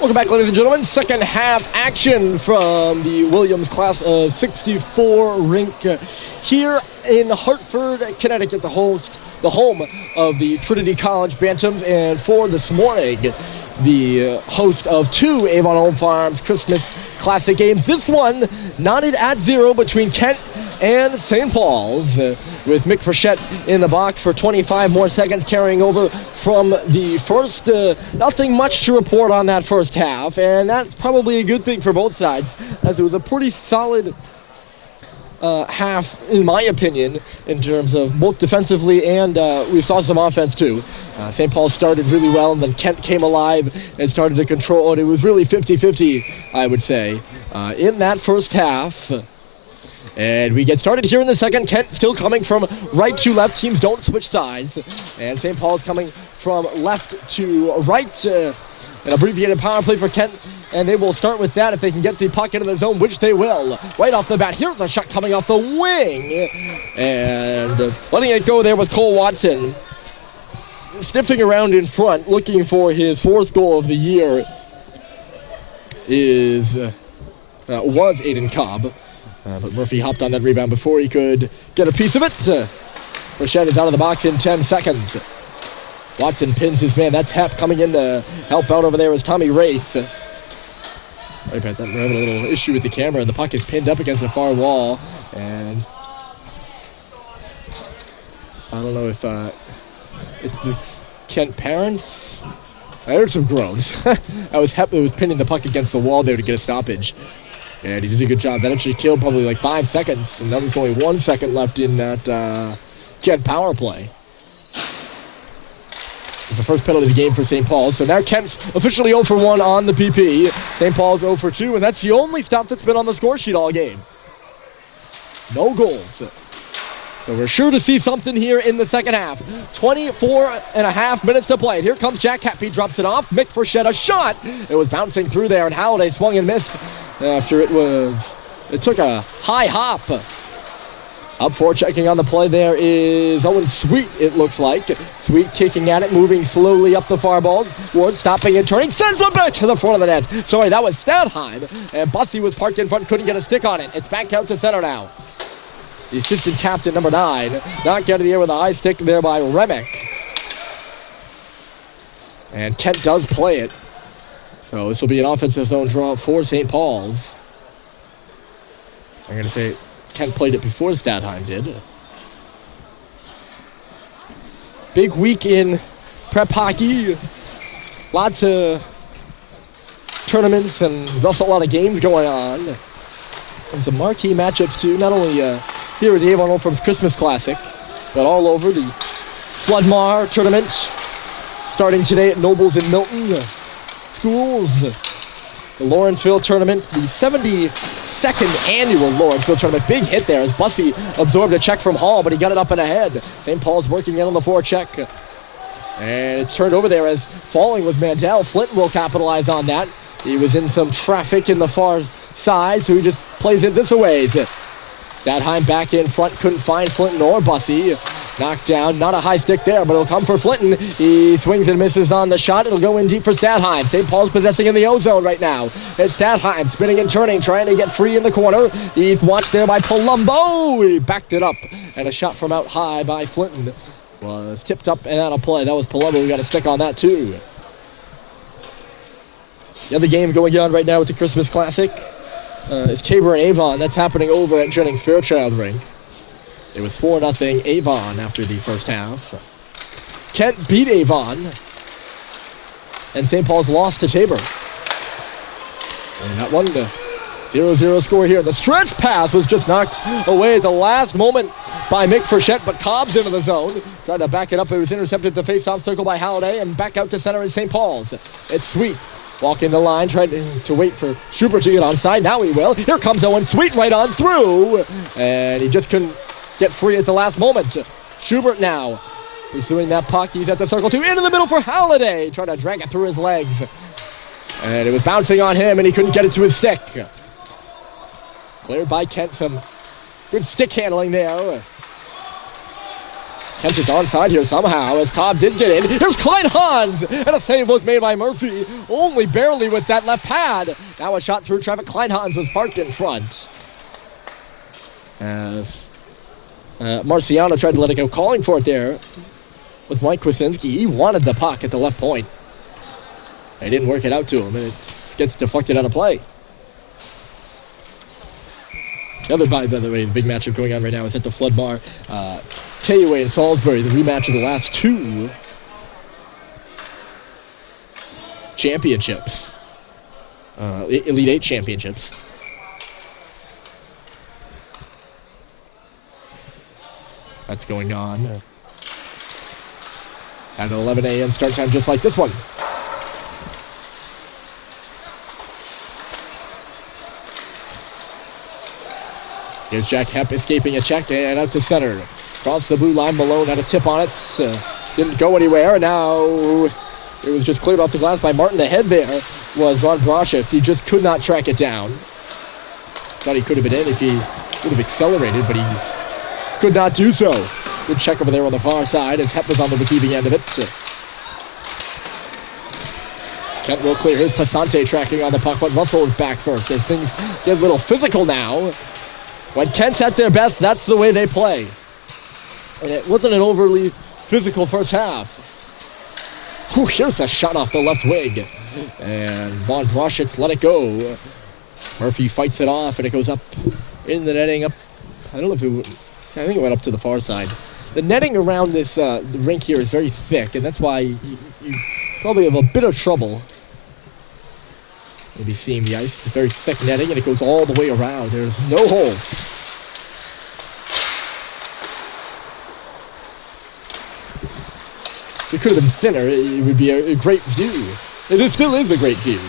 Welcome back, ladies and gentlemen. Second half action from the Williams class of 64 rink here in Hartford, Connecticut, the home of the Trinity College Bantams, and for this morning, the host of two Avon Home Farms Christmas Classic games. This one knotted at 0 between Kent and St. Paul's, with Mick Frechette in the box for 25 more seconds, carrying over from the first. Nothing much to report on that first half, and that's probably a good thing for both sides, as it was a pretty solid half, in my opinion, in terms of both defensively and we saw some offense too. St. Paul started really well, and then Kent came alive and started to control it. It was really 50-50, I would say, in that first half. And we get started here in the second. Kent still coming from right to left. Teams don't switch sides. And St. Paul's coming from left to right. An abbreviated power play for Kent. And they will start with that if they can get the puck into the zone, which they will. Right off the bat, here's a shot coming off the wing. And letting it go there was Cole Watson. Sniffing around in front, looking for his fourth goal of the year, was Aiden Cobb. But Murphy hopped on that rebound before he could get a piece of it. Frechette is out of the box in 10 seconds. Watson pins his man. That's Hepp coming in to help out over there is Tommy Wraith. Right about that, we're having a little issue with the camera, and the puck is pinned up against the far wall. And I don't know if it's the Kent parents. I heard some groans. I was Hepp who was pinning the puck against the wall there to get a stoppage. And he did a good job. That actually killed probably like 5 seconds. And now there's only 1 second left in that Kent power play. It's the first penalty of the game for St. Paul's. So now Kent's officially 0 for 1 on the PP. St. Paul's 0 for 2. And that's the only stop that's been on the score sheet all game. No goals. So we're sure to see something here in the second half. 24 and a half minutes to play. And here comes Jack Hepp. He drops it off. Mick Frechette, a shot. It was bouncing through there, and Halliday swung and missed after it took a high hop. Up for checking on the play there is Owen Sweet, it looks like. Sweet kicking at it, moving slowly up the far board. Ward stopping and turning, sends one back to the front of the net. Sorry, that was Stadheim. And Bussey was parked in front, couldn't get a stick on it. It's back out to center now. The assistant captain, number 9, knocked out of the air with a high stick there by Remick. And Kent does play it. So this will be an offensive zone draw for St. Paul's. I'm going to say Kent played it before Stadheim did. Big week in prep hockey. Lots of tournaments and thus a lot of games going on. And some marquee matchups too, not only here at the Avon Home Farms Christmas Classic, but all over the Floodmar tournament, starting today at Nobles in Milton. Schools, the Lawrenceville tournament, the 72nd annual Lawrenceville tournament. Big hit there as Bussey absorbed a check from Hall, but he got it up and ahead. St. Paul's working in on the forecheck. And it's turned over there as falling was Mandel. Flint will capitalize on that. He was in some traffic in the far side, so he just plays it this way. Stadheim back in front, couldn't find Flinton or Bussey. Knocked down, not a high stick there, but it'll come for Flinton. He swings and misses on the shot. It'll go in deep for Stadheim. St. Paul's possessing in the O-zone right now. It's Stadheim spinning and turning, trying to get free in the corner. He's watched there by Palumbo. He backed it up, and a shot from out high by Flinton was tipped up and out of play. That was Palumbo. We got a stick on that too. The other game going on right now with the Christmas Classic is Tabor and Avon. That's happening over at Jennings Fairchild Rink. It was 4-0 Avon after the first half. Kent beat Avon, and St. Paul's lost to Tabor. And that one, the 0-0 score here. The stretch pass was just knocked away at the last moment by Mick Frechette, but Cobb's into the zone. Tried to back it up. It was intercepted at the face-off circle by Halliday, and back out to center is St. Paul's. It's Sweet. Walking the line, tried to wait for Schubert to get onside. Now he will. Here comes Owen Sweet right on through. And he just couldn't get free at the last moment. Schubert now pursuing that puck. He's at the circle two. Into the middle for Halliday. Trying to drag it through his legs. And it was bouncing on him, and he couldn't get it to his stick. Cleared by Kent. Some good stick handling there. Kent is onside here somehow as Cobb did get in. Here's Kleinhans, and a save was made by Murphy, only barely with that left pad. Now a shot through traffic. Kleinhans was parked in front. As Marciano tried to let it go, calling for it there was Mike Kwasinski. He wanted the puck at the left point. They didn't work it out to him, and it gets deflected out of play. The other, by the way, the big matchup going on right now is at the Flood Bar. KUA and Salisbury, the rematch of the last two championships. Elite Eight championships. That's going on. At 11 a.m. start time, just like this one. Here's Jack Hepp escaping a check and out to center. Across the blue line, Malone had a tip on it. Didn't go anywhere, and now it was just cleared off the glass by Martin. The head there was Ron Brashev. He just could not track it down. Thought he could have been in if he would have accelerated, but he could not do so. Good check over there on the far side as Hepp was on the receiving end of it. Kent will clear his Passante tracking on the puck, but Russell is back first as things get a little physical now. When Kent's at their best, that's the way they play. And it wasn't an overly physical first half. Whew, here's a shot off the left wing. And Von Broschitz let it go. Murphy fights it off, and it goes up in the netting. Up, I don't know if it, I think it went up to the far side. The netting around this the rink here is very thick, and that's why you probably have a bit of trouble maybe seeing the ice. It's a very thick netting, and it goes all the way around. There's no holes. If it could have been thinner, it would be a great view. It still is a great view.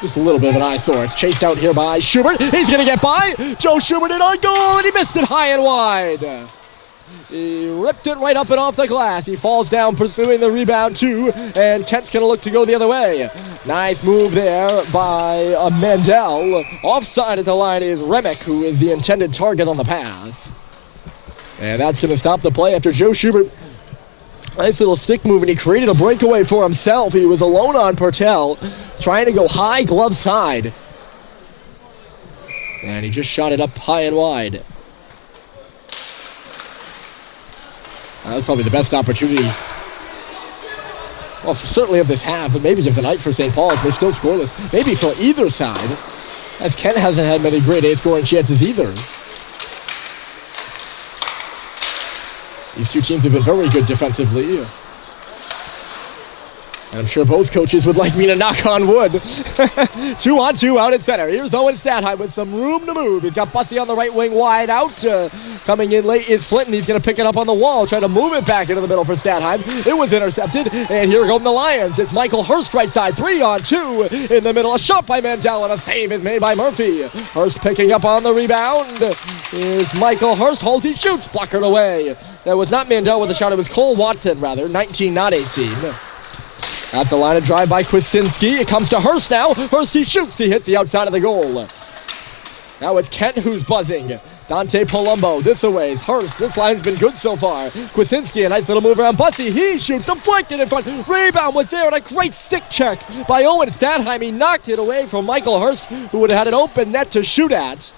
Just a little bit of an eyesore. It's chased out here by Schubert. He's going to get by. Joe Schubert in on goal, and he missed it high and wide. He ripped it right up and off the glass. He falls down pursuing the rebound too, and Kent's going to look to go the other way. Nice move there by Mandel. Offside at the line is Remick, who is the intended target on the pass. And that's going to stop the play after Joe Schubert. Nice little stick move, and he created a breakaway for himself. He was alone on Pertel, trying to go high glove side. And he just shot it up high and wide. That was probably the best opportunity. Well, certainly of this half, but maybe of the night for St. Paul's. They're still scoreless. Maybe for either side, as Kent hasn't had many grade A scoring chances either. These two teams have been very good defensively. And I'm sure both coaches would like me to knock on wood. 2-on-2 out at center. Here's Owen Stadheim with some room to move. He's got Bussey on the right wing wide out. Coming in late is Flinton. He's going to pick it up on the wall, try to move it back into the middle for Stadheim. It was intercepted, and here go the Lions. It's Michael Hurst right side. 3-on-2 in the middle. A shot by Mandel, and a save is made by Murphy. Hurst picking up on the rebound. Here's Michael Hurst. Holds, he shoots. Blockered away. That was not Mandel with a shot. It was Cole Watson, rather. 19, not 18. At the line of drive by Kwasinski. It comes to Hurst now. Hurst, he shoots. He hit the outside of the goal. Now it's Kent who's buzzing. Dante Palumbo this away. Hurst. This line's been good so far. Kwasinski, a nice little move around Bussey. He shoots. Deflected in front. Rebound was there, and a great stick check by Owen Stadheim. He knocked it away from Michael Hurst, who would have had an open net to shoot at.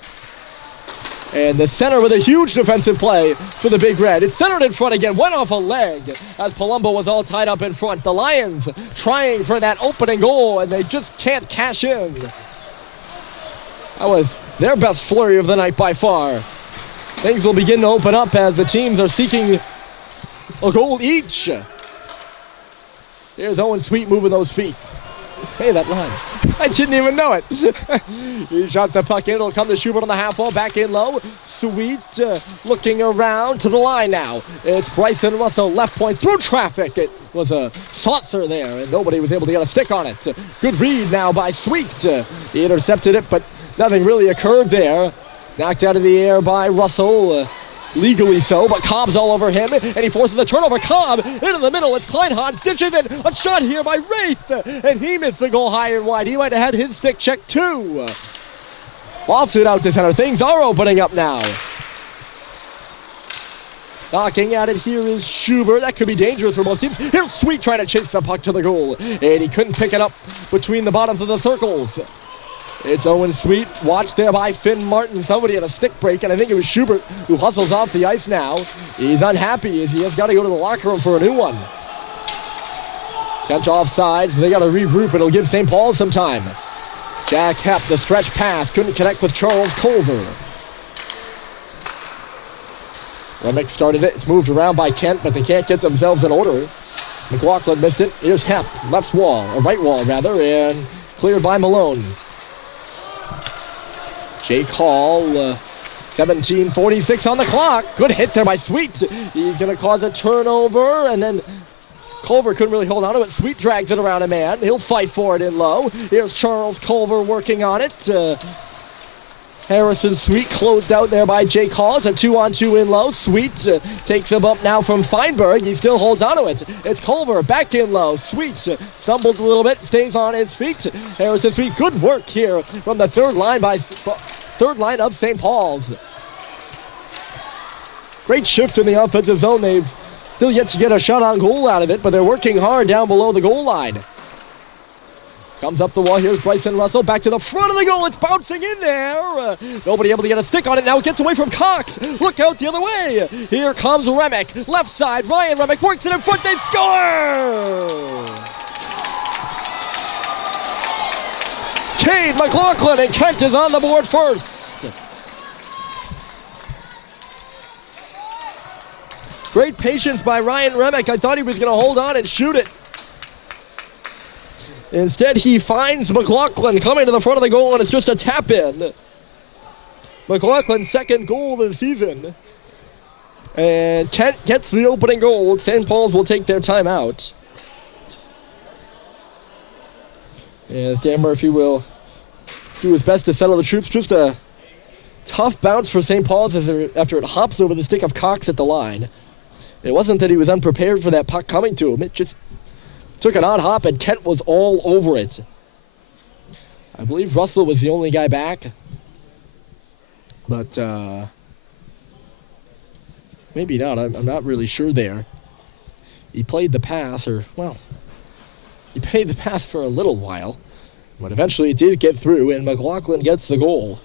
And the center with a huge defensive play for the Big Red. It's centered in front again, went off a leg as Palumbo was all tied up in front. The Lions trying for that opening goal, and they just can't cash in. That was their best flurry of the night by far. Things will begin to open up as the teams are seeking a goal each. Here's Owen Sweet moving those feet. Hey, that line. I didn't even know it. He shot the puck in. It'll come to Schubert on the half wall. Back in low. Sweet looking around to the line now. It's Bryson Russell, left point through traffic. It was a saucer there, and nobody was able to get a stick on it. Good read now by Sweet. He intercepted it, but nothing really occurred there. Knocked out of the air by Russell. Legally so, but Cobb's all over him, and he forces a turnover. Cobb into the middle. It's Kleinhans, ditches it. A shot here by Wraith, and he missed the goal high and wide. He might have had his stick check too. Lofts it out to center. Things are opening up now. Knocking at it here is Schubert. That could be dangerous for both teams. Here's Sweet trying to chase the puck to the goal, and he couldn't pick it up between the bottoms of the circles. It's Owen Sweet, watched there by Finn Martin. Somebody had a stick break, and I think it was Schubert who hustles off the ice now. He's unhappy as he has got to go to the locker room for a new one. Kent offside, so they got to regroup. It'll give St. Paul some time. Jack Hepp, the stretch pass, couldn't connect with Charles Culver. Remick started it. It's moved around by Kent, but they can't get themselves in order. McLaughlin missed it. Here's Hepp, left wall, or right wall rather, and cleared by Malone. Jake Hall, 17:46 on the clock. Good hit there by Sweet. He's going to cause a turnover, and then Culver couldn't really hold on to it. Sweet drags it around a man. He'll fight for it in low. Here's Charles Culver working on it. Harrison Sweet closed out there by Jake Hall. It's a 2-on-2 in low. Sweet takes him up now from Feinberg. He still holds on to it. It's Culver back in low. Sweet stumbled a little bit, stays on his feet. Harrison Sweet, good work here from the third line of St. Paul's. Great shift in the offensive zone. They've still yet to get a shot on goal out of it, but they're working hard down below the goal line. Comes up the wall. Here's Bryson Russell. Back to the front of the goal. It's bouncing in there. Nobody able to get a stick on it. Now it gets away from Cox. Look out the other way. Here comes Remick. Left side. Ryan Remick works it in front. They score! Cade McLaughlin and Kent is on the board first. Great patience by Ryan Remick. I thought he was going to hold on and shoot it. Instead, he finds McLaughlin coming to the front of the goal, and it's just a tap-in. McLaughlin's second goal of the season. And Kent gets the opening goal. St. Paul's will take their timeout. As Dan Murphy will do his best to settle the troops. Just a tough bounce for St. Paul's after it hops over the stick of Cox at the line. It wasn't that he was unprepared for that puck coming to him. It just took an odd hop, and Kent was all over it. I believe Russell was the only guy back. But maybe not. I'm not really sure there. He played the pass, he played the pass for a little while. But eventually it did get through, and McLaughlin gets the goal.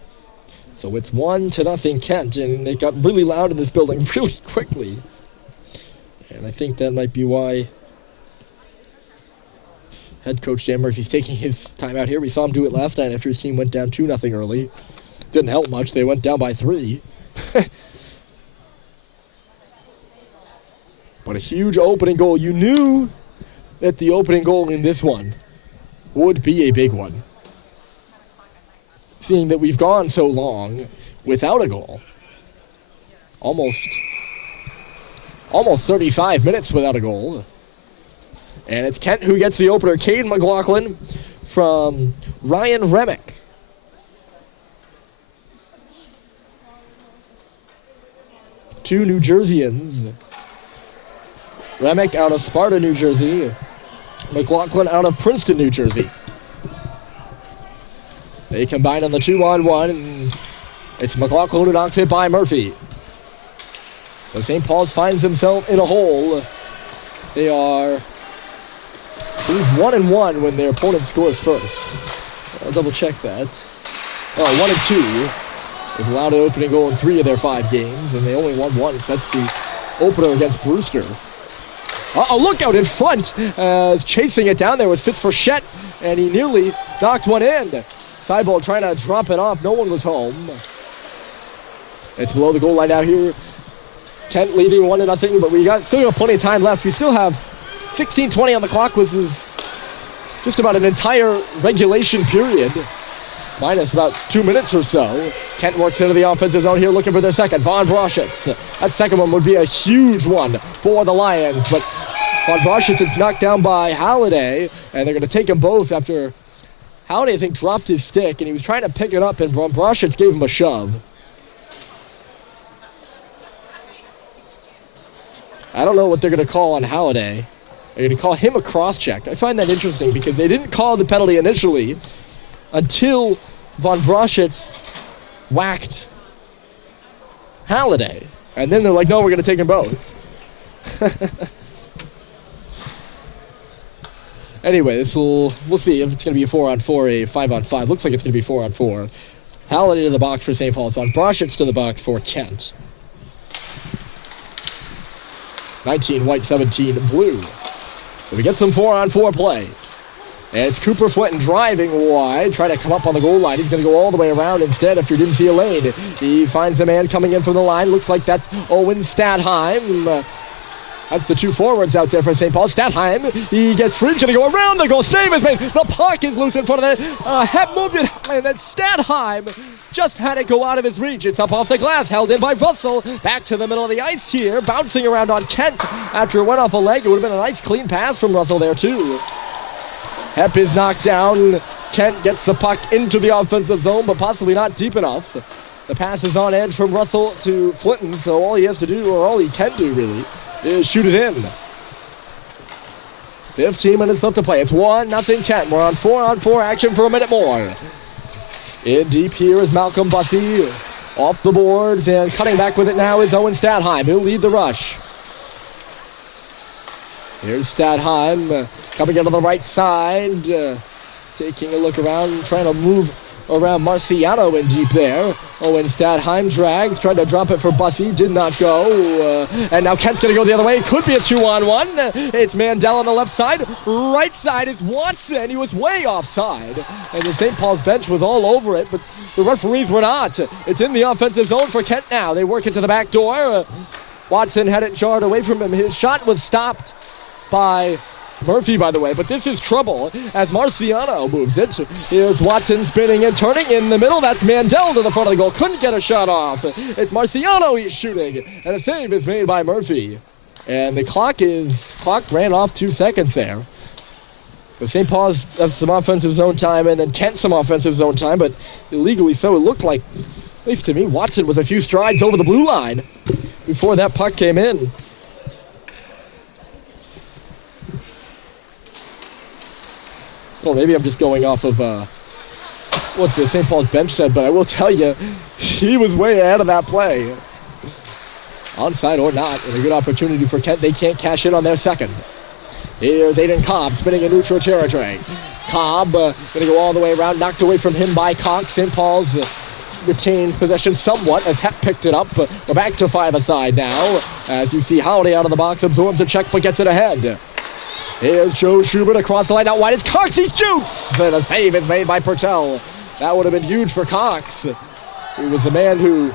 So it's 1-0 Kent, and it got really loud in this building really quickly. And I think that might be why head coach Dan Murphy's taking his time out here. We saw him do it last night after his team went down 2-0 early. Didn't help much. They went down by 3. But a huge opening goal. You knew that the opening goal in this one would be a big one. Seeing that we've gone so long without a goal. Almost 35 minutes without a goal. And it's Kent who gets the opener. Cade McLaughlin from Ryan Remick. Two New Jerseyans. Remick out of Sparta, New Jersey. McLaughlin out of Princeton, New Jersey. They combine on the 2-on-1, and it's McLaughlin who knocks it by Murphy. So St. Paul's finds himself in a hole. They are 1-1 when their opponent scores first. I'll double check that. 1-2. They've allowed an opening goal in 3 of their 5 games, and they only won once. That's the opener against Brewster. Look out in front. Chasing it down there was Fitzfrechette, and he nearly knocked one in. Seibel trying to drop it off. No one was home. It's below the goal line out here. Kent leading 1-0, but we still got plenty of time left. We still have 16:20 on the clock, which is just about an entire regulation period, minus about 2 minutes or so. Kent works into the offensive zone here looking for their second. Von Broschitz. That second one would be a huge one for the Lions, but Von Broschitz is knocked down by Halliday, and they're going to take them both after Halliday, I think, dropped his stick, and he was trying to pick it up, and Von Broschitz gave him a shove. I don't know what they're going to call on Halliday. They're going to call him a cross-check. I find that interesting because they didn't call the penalty initially until Von Broschitz whacked Halliday. And then they're like, no, we're going to take them both. Anyway, we'll see if it's going to be a 4-on-4 or a 5-on-5. Looks like it's going to be 4-on-4. Halliday to the box for St. Paul's. Brashitz to the box for Kent. 19 white, 17 blue. So we get some 4-on-4 play. And it's Cooper Flinton driving wide, trying to come up on the goal line. He's going to go all the way around instead if you didn't see a lane. He finds a man coming in from the line. Looks like that's Owen Stadheim. That's the two forwards out there for St. Paul. Stadheim, he gets free. He's going to go around. The goal save is made. The puck is loose in front of it. Hep moved it. And then Stadheim just had it go out of his reach. It's up off the glass. Held in by Russell. Back to the middle of the ice here. Bouncing around on Kent after it went off a leg. It would have been a nice clean pass from Russell there too. Hep is knocked down. Kent gets the puck into the offensive zone, but possibly not deep enough. The pass is on edge from Russell to Flinton, so all he has to do, or all he can do really, is shoot it in. 15 minutes left to play. It's 1-0 Kent. We're on 4-on-4 action for a minute more. In deep here is Malcolm Bussey. Off the boards and cutting back with it now is Owen Stadheim. He'll lead the rush. Here's Stadheim coming into the right side. Taking a look around, trying to move around Marciano in deep there. Owen Stadheim drags, tried to drop it for Bussey, did not go. And now Kent's going to go the other way. It could be a 2-on-1. It's Mandel on the left side. Right side is Watson. He was way offside. And the St. Paul's bench was all over it, but the referees were not. It's in the offensive zone for Kent now. They work it to the back door. Watson had it jarred away from him. His shot was stopped by Murphy, by the way, but this is trouble as Marciano moves it. Here's Watson spinning and turning in the middle. That's Mandel to the front of the goal. Couldn't get a shot off. It's Marciano he's shooting, and a save is made by Murphy. And the clock ran off 2 seconds there. So St. Paul's has some offensive zone time, and then Kent some offensive zone time, but illegally so. It looked like, at least to me, Watson was a few strides over the blue line before that puck came in. Well, maybe I'm just going off of what the St. Paul's bench said, but I will tell you, he was way ahead of that play. Onside or not, and a good opportunity for Kent. They can't cash in on their second. Here's Aiden Cobb spinning in neutral territory. Cobb going to go all the way around, knocked away from him by Cox. St. Paul's retains possession somewhat as Hep picked it up. We're back to 5-a-side now. As you see Halliday out of the box, absorbs a check but gets it ahead. Here's Joe Schubert across the line out wide. It's Cox, he shoots! And a save is made by Purtell. That would have been huge for Cox. He was the man who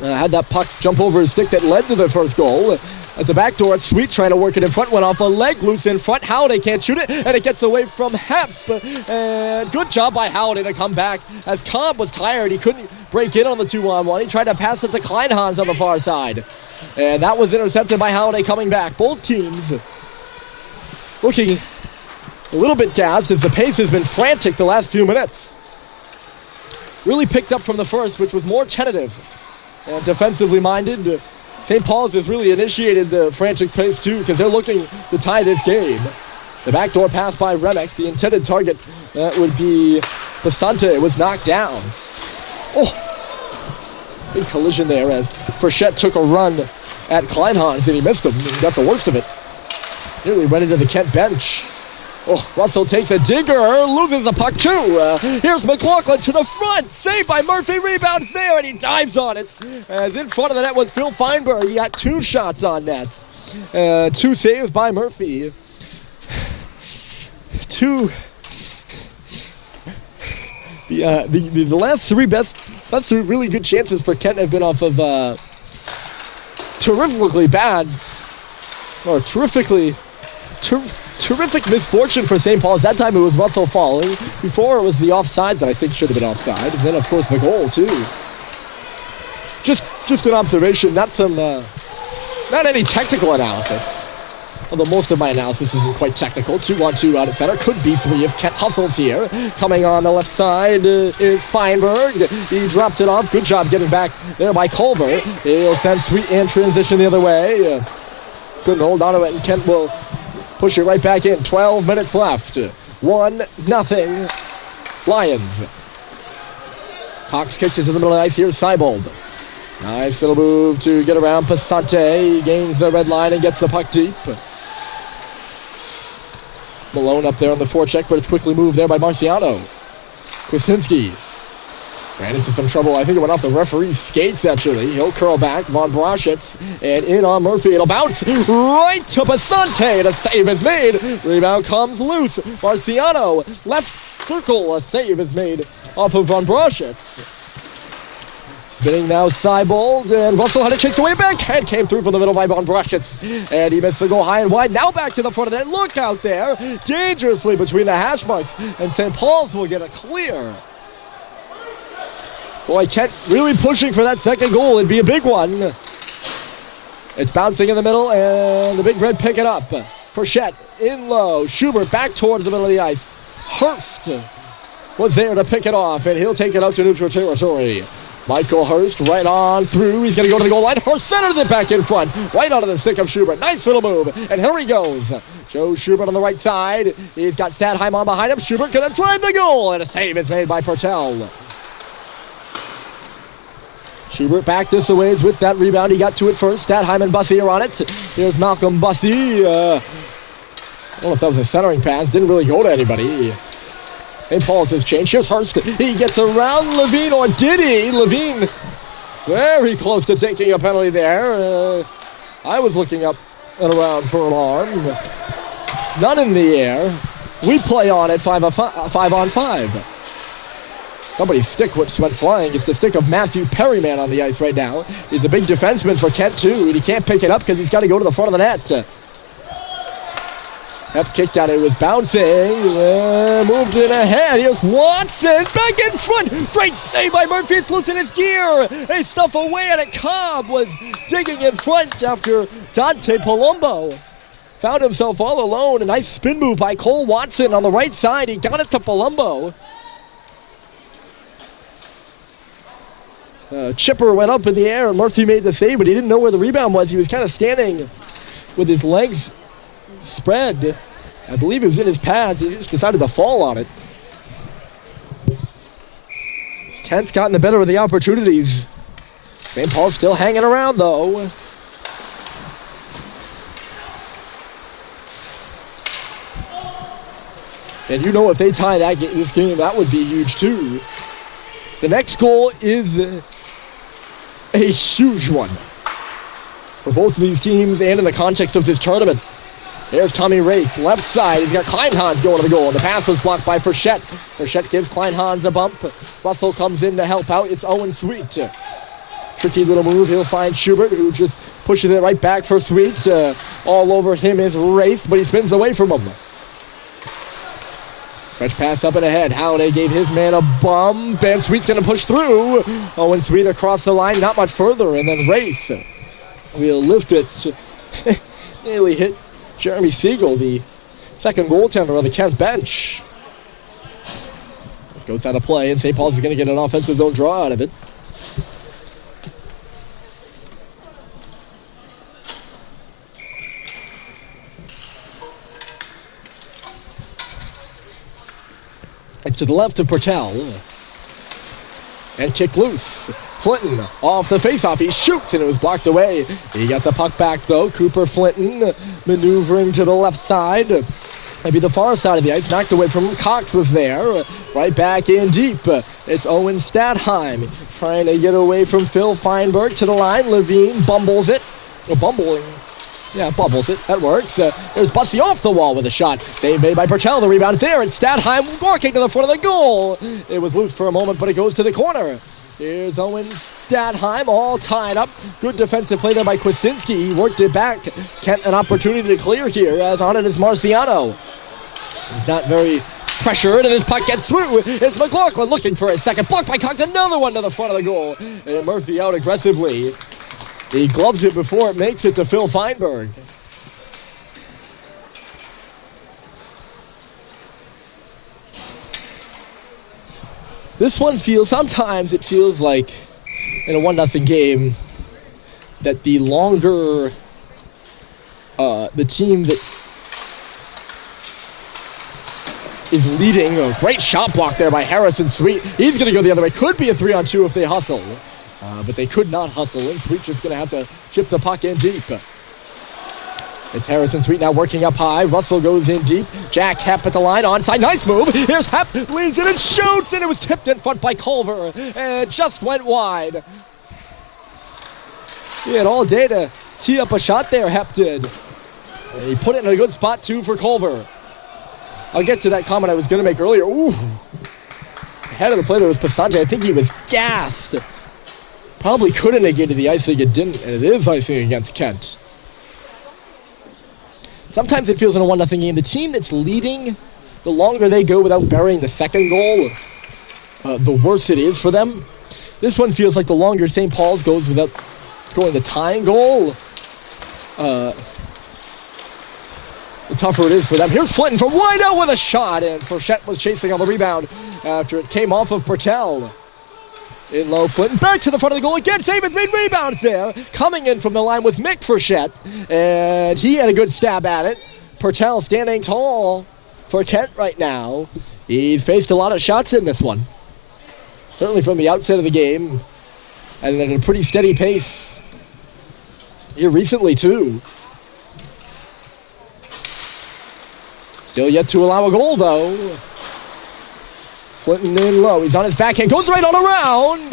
had that puck jump over his stick that led to the first goal. At the back door, it's Sweet trying to work it in front. Went off a leg, loose in front. Halliday can't shoot it, and it gets away from Hep. And good job by Halliday to come back. As Cobb was tired, he couldn't break in on the 2-on-1. He tried to pass it to Kleinhans on the far side. And that was intercepted by Halliday coming back. Both teams looking a little bit gassed as the pace has been frantic the last few minutes. Really picked up from the first, which was more tentative and defensively minded. St. Paul's has really initiated the frantic pace too because they're looking to tie this game. The backdoor pass by Remick, the intended target would be Basante, was knocked down. Oh, big collision there as Frechette took a run at Kleinhans and he missed him and got the worst of it. Nearly went into the Kent bench. Oh, Russell takes a digger, loses the puck too. Here's McLaughlin to the front. Saved by Murphy, rebounds there, and he dives on it. As in front of the net was Phil Feinberg. He got 2 shots on net. 2 saves by Murphy. 2. The last 3 best, that's 3 really good chances for Kent have been off of terrifically bad, or terrific misfortune for St. Paul's. That time it was Russell falling. Before it was the offside that I think should have been offside. And then, of course, the goal, too. Just an observation, not any technical analysis. Although most of my analysis isn't quite technical. 2-on-2 out at center. Could be 3 if Kent hustles here. Coming on the left side is Feinberg. He dropped it off. Good job getting back there by Culver. He'll send Sweet in transition the other way. Couldn't hold on to it, and Kent will push it right back in. 12 minutes left. 1-0 Lions. Cox kicked it to the middle of the ice. Here's Seibold. Nice little move to get around Passante. He gains the red line and gets the puck deep. Malone up there on the forecheck, but it's quickly moved there by Marciano. Kwasinski ran into some trouble. I think it went off the referee's skates, actually. He'll curl back. Von Broschitz, and in on Murphy. It'll bounce right to Passante. A save is made. Rebound comes loose. Marciano, left circle. A save is made off of Von Broschitz. Spinning now, Seibold, and Russell had a chance to win back. Head came through from the middle by Von Broschitz, and he missed the goal high and wide. Now back to the front of the net. Look out there. Dangerously between the hash marks, and St. Paul's will get a clear. Boy, Kent really pushing for that second goal. It'd be a big one. It's bouncing in the middle, and the Big Red pick it up. Frechette in low. Schubert back towards the middle of the ice. Hurst was there to pick it off, and he'll take it out to neutral territory. Michael Hurst right on through. He's going to go to the goal line. Hurst centers it back in front. Right onto the stick of Schubert. Nice little move. And here he goes. Joe Schubert on the right side. He's got Stadheim on behind him. Schubert going to drive the goal. And a save is made by Pertel. Schubert back this a ways with that rebound. He got to it first. Stadheim and Bussey are on it. Here's Malcolm Bussey. I don't know if that was a centering pass. Didn't really go to anybody. St. Paul's has changed. Here's Hurst. He gets around Levine, or did he? Levine very close to taking a penalty there. I was looking up and around for an arm. None in the air. We play on it 5 on 5. Somebody's stick went flying. It's the stick of Matthew Perryman on the ice right now. He's a big defenseman for Kent, too, and he can't pick it up because he's got to go to the front of the net. Hep kicked out. It was bouncing. Moved in ahead. Here's Watson back in front. Great save by Murphy. It's loose in his gear. They stuff away at it. Cobb was digging in front after Dante Palumbo found himself all alone. A nice spin move by Cole Watson on the right side. He got it to Palumbo. Chipper went up in the air and Murphy made the save, but he didn't know where the rebound was. He was kind of standing with his legs spread. I believe it was in his pads. He just decided to fall on it. Kent's gotten the better of the opportunities. St. Paul's still hanging around, though. And you know if they tie this game, that would be huge, too. The next goal is a huge one for both of these teams and in the context of this tournament. There's Tommy Wraith, left side. He's got Kleinhans going to the goal. The pass was blocked by Frechette. Frechette gives Kleinhans a bump. Russell comes in to help out. It's Owen Sweet. Tricky little move. He'll find Schubert, who just pushes it right back for Sweet. All over him is Wraith, but he spins away from him. Stretch pass up and ahead. Halliday gave his man a bump, and Sweet's going to push through. Owen Sweet across the line, not much further, and then Wraith will lift it. Nearly hit Jeremy Siegel, the second goaltender on the Kent bench. Goes out of play, and St. Paul's is going to get an offensive zone draw out of it. It's to the left of Pertel. And kick loose. Flinton off the faceoff. He shoots and it was blocked away. He got the puck back though. Cooper Flinton maneuvering to the left side. Maybe the far side of the ice. Knocked away from him. Cox was there. Right back in deep. It's Owen Stadheim trying to get away from Phil Feinberg to the line. Levine bumbles it. Bubbles it. That works. There's Bussey off the wall with a shot. Save made by Pertel. The rebound is there. It's Stadheim walking to the front of the goal. It was loose for a moment, but it goes to the corner. Here's Owen Stadheim all tied up. Good defensive play there by Kwasinski. He worked it back. Kent an opportunity to clear here, as on it is Marciano. He's not very pressured, and his puck gets through. It's McLaughlin looking for his second. Blocked by Cox. Another one to the front of the goal. And Murphy out aggressively. He gloves it before it makes it to Phil Feinberg. This one sometimes it feels like in a 1-0 game that the longer the team that is leading, a great shot block there by Harrison Sweet. He's going to go the other way. Could be a 3-on-2 if they hustle. But they could not hustle, and Sweet just going to have to chip the puck in deep. It's Harrison Sweet now working up high. Russell goes in deep. Jack Hepp at the line, onside. Nice move. Here's Hepp, leans in and shoots, and it was tipped in front by Culver, and just went wide. He had all day to tee up a shot there, Hepp did. And he put it in a good spot, too, for Culver. I'll get to that comment I was going to make earlier. Ooh. Ahead of the play there was Passanti. I think he was gassed. Probably could have negated the icing. It didn't, and it is icing against Kent. Sometimes it feels in a 1-0 game, the team that's leading, the longer they go without burying the second goal, the worse it is for them. This one feels like the longer St. Paul's goes without scoring the tying goal, the tougher it is for them. Here's Flinton from wide out with a shot, and Frechette was chasing on the rebound after it came off of Pertel. In low, Flinton back to the front of the goal again. Sabins made rebounds there. Coming in from the line was Mick Frechette, and he had a good stab at it. Pertel standing tall for Kent right now. He's faced a lot of shots in this one, certainly from the outset of the game, and then at a pretty steady pace here recently too. Still yet to allow a goal though. Flinton in low. He's on his backhand. Goes right on around.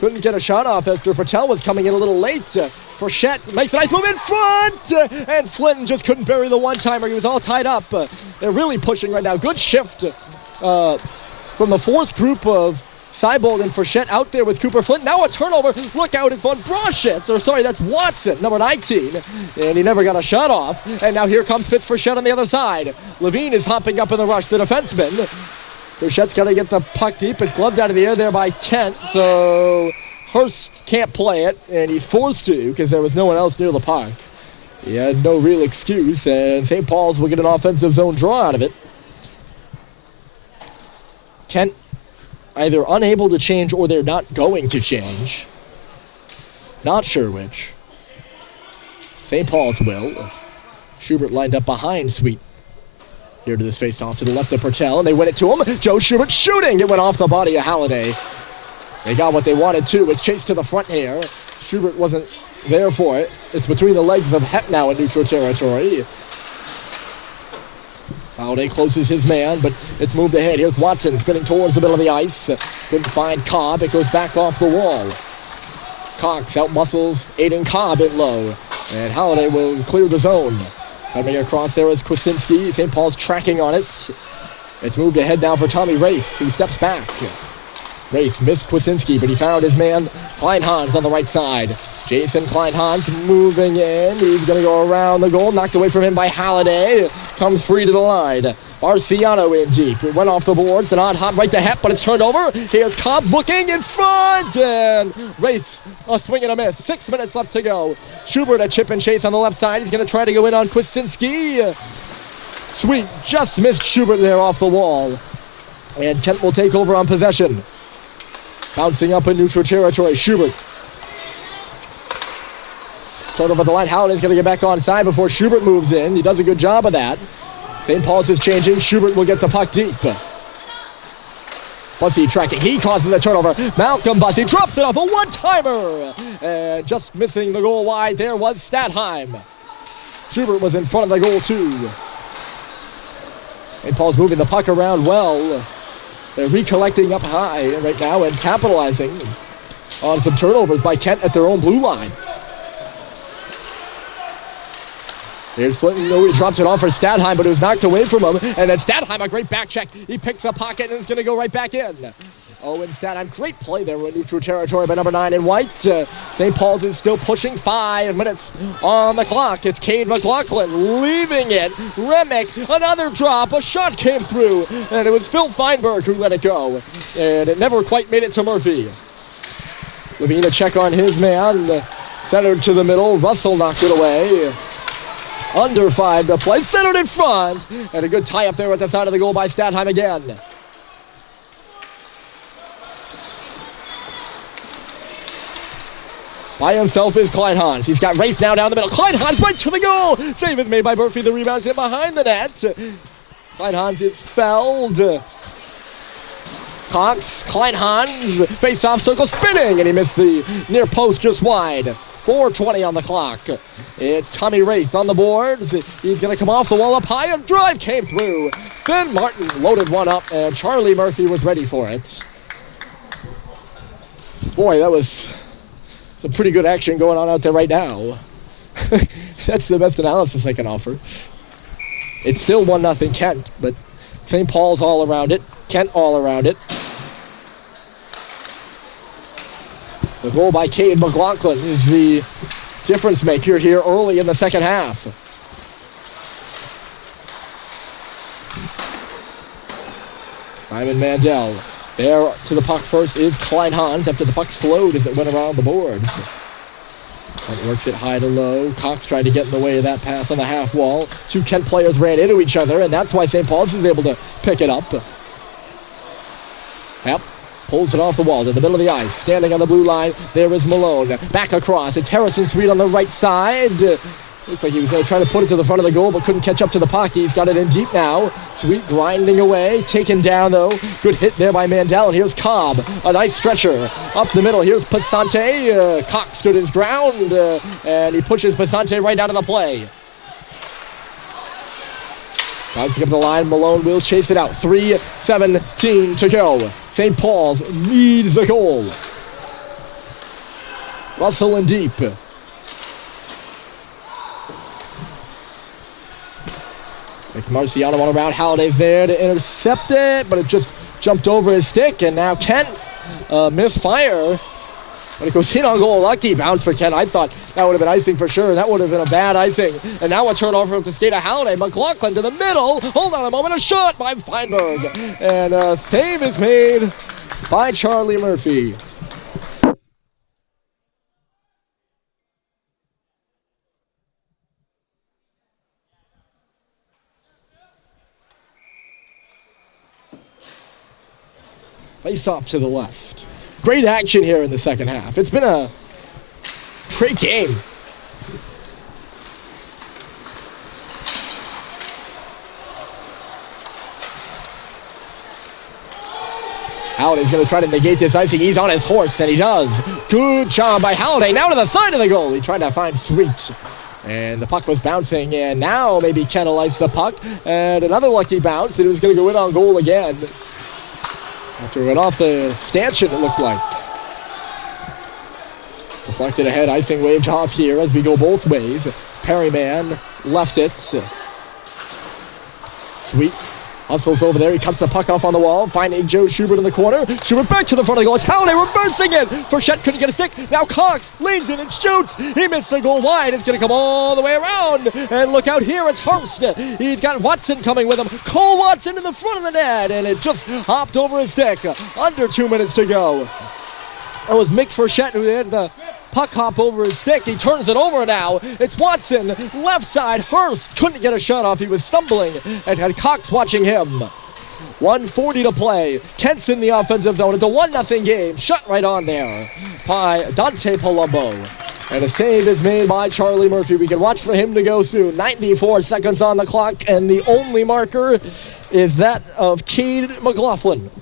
Couldn't get a shot off after Pertel was coming in a little late. Frechette makes a nice move in front. And Flinton just couldn't bury the one-timer. He was all tied up. They're really pushing right now. Good shift from the fourth group of Seibold and Frechette out there with Cooper Flint. Now a turnover. Look out in front. Broschitz. Or sorry, that's Watson, number 19. And he never got a shot off. And now here comes Fitz Frechette on the other side. Levine is hopping up in the rush, the defenseman. Frichette's got to get the puck deep. It's gloved out of the air there by Kent, so Hurst can't play it, and he's forced to because there was no one else near the puck. He had no real excuse, and St. Paul's will get an offensive zone draw out of it. Kent either unable to change or they're not going to change. Not sure which. St. Paul's will. Schubert lined up behind Sweet. Here to this face-off to the left of Pertel, and they win it to him. Joe Schubert shooting. It went off the body of Halliday. They got what they wanted to. It's chased to the front here. Schubert wasn't there for it. It's between the legs of Hepp now in neutral territory. Halliday closes his man, but it's moved ahead. Here's Watson spinning towards the middle of the ice. Couldn't find Cobb. It goes back off the wall. Cox out-muscles Aiden Cobb in low, and Halliday will clear the zone. Coming across there is Kwasinski. St. Paul's tracking on it. It's moved ahead now for Tommy Rafe, who steps back. Rafe missed Kwasinski, but he found his man, Kleinhans, on the right side. Jason Kleinhans moving in. He's going to go around the goal. Knocked away from him by Halliday. Comes free to the line. Marciano in deep. It went off the boards. An odd hop right to Hepp, but it's turned over. Here's Cobb looking in front. And Rafe, a swing and a miss. 6 minutes left to go. Schubert a chip and chase on the left side. He's going to try to go in on Kwasinski. Sweet just missed Schubert there off the wall. And Kent will take over on possession. Bouncing up in neutral territory. Schubert. Turned over the line. Halliday's going to get back on side before Schubert moves in. He does a good job of that. St. Paul's is changing. Schubert will get the puck deep. Bussey tracking. He causes a turnover. Malcolm Bussey drops it off a one-timer. And just missing the goal wide there was Statheim. Schubert was in front of the goal too. St. Paul's moving the puck around well. They're recollecting up high right now and capitalizing on some turnovers by Kent at their own blue line. Here's Flinton. He drops it off for Statheim, but it was knocked away from him. And then Statheim, a great back check. He picks a pocket and is going to go right back in. Owen Statheim, great play there in neutral territory by number 9 in white. St. Paul's is still pushing. 5 minutes on the clock. It's Cade McLaughlin leaving it. Remick, another drop. A shot came through, and it was Phil Feinberg who let it go. And it never quite made it to Murphy. Levine a check on his man. Centered to the middle. Russell knocked it away. Under 5 to play, centered in front, and a good tie-up there at the side of the goal by Statheim again. By himself is Kleinhans. He's got Rafe now down the middle. Kleinhans right to the goal. Save is made by Murphy. The rebound's in behind the net. Kleinhans is fouled. Cox, Kleinhans, face-off circle spinning, and he missed the near post just wide. 4:20 on the clock. It's Tommy Wraith on the boards. He's going to come off the wall up high, and drive came through. Finn Martin loaded one up, and Charlie Murphy was ready for it. Boy, that was some pretty good action going on out there right now. That's the best analysis I can offer. It's still 1-0 Kent, but St. Paul's all around it. Kent all around it. The goal by Cade McLaughlin is the difference maker here early in the second half. Simon Mandel. There to the puck first is Kleinhans after the puck slowed as it went around the boards. Kent works it high to low. Cox tried to get in the way of that pass on the half wall. Two Kent players ran into each other, and that's why St. Paul's is able to pick it up. Yep. Pulls it off the wall to the middle of the ice. Standing on the blue line, there is Malone. Back across. It's Harrison Sweet on the right side. Looked like he was going to try to put it to the front of the goal, but couldn't catch up to the puck. He's got it in deep now. Sweet grinding away. Taken down, though. Good hit there by Mandel. And here's Cobb. A nice stretcher. Up the middle. Here's Passante. Cox stood his ground. And he pushes Passante right out of the play. Bouncing up the line. Malone will chase it out. 3:17 to go. St. Paul's needs a goal. Russell in deep. Marciano on around. Halliday's there to intercept it, but it just jumped over his stick, and now Kent misfire. When it goes hit on goal, lucky bounce for Kent. I thought that would have been icing for sure. That would have been a bad icing. And now a turnover with the skate of Halliday. McLaughlin to the middle. Hold on a moment. A shot by Feinberg. And a save is made by Charlie Murphy. Face off to the left. Great action here in the second half. It's been a great game. Halliday's going to try to negate this icing. He's on his horse, and he does. Good job by Halliday. Now to the side of the goal. He tried to find Sweet. And the puck was bouncing, and now maybe Kent will ice the puck. And another lucky bounce, and it was going to go in on goal again. After it went off the stanchion, it looked like. Deflected ahead, icing waved off here as we go both ways. Perryman left it. Sweet hustles over there. He cuts the puck off on the wall, finding Joe Schubert in the corner. Schubert back to the front of the goal. It's Halliday reversing it. Frechette couldn't get a stick. Now Cox leans in and shoots. He missed the goal wide. It's going to come all the way around. And look out here. It's Hurst. He's got Watson coming with him. Cole Watson in the front of the net. And it just hopped over his stick. Under 2 minutes to go. It was Mick Frechette who had the puck hop over his stick. He turns it over now. It's Watson, left side. Hurst couldn't get a shot off. He was stumbling and had Cox watching him. 1:40 to play. Kent's in the offensive zone. It's a 1-0 game. Shut right on there by Dante Palumbo. And a save is made by Charlie Murphy. We can watch for him to go soon. 94 seconds on the clock, and the only marker is that of Cade McLaughlin.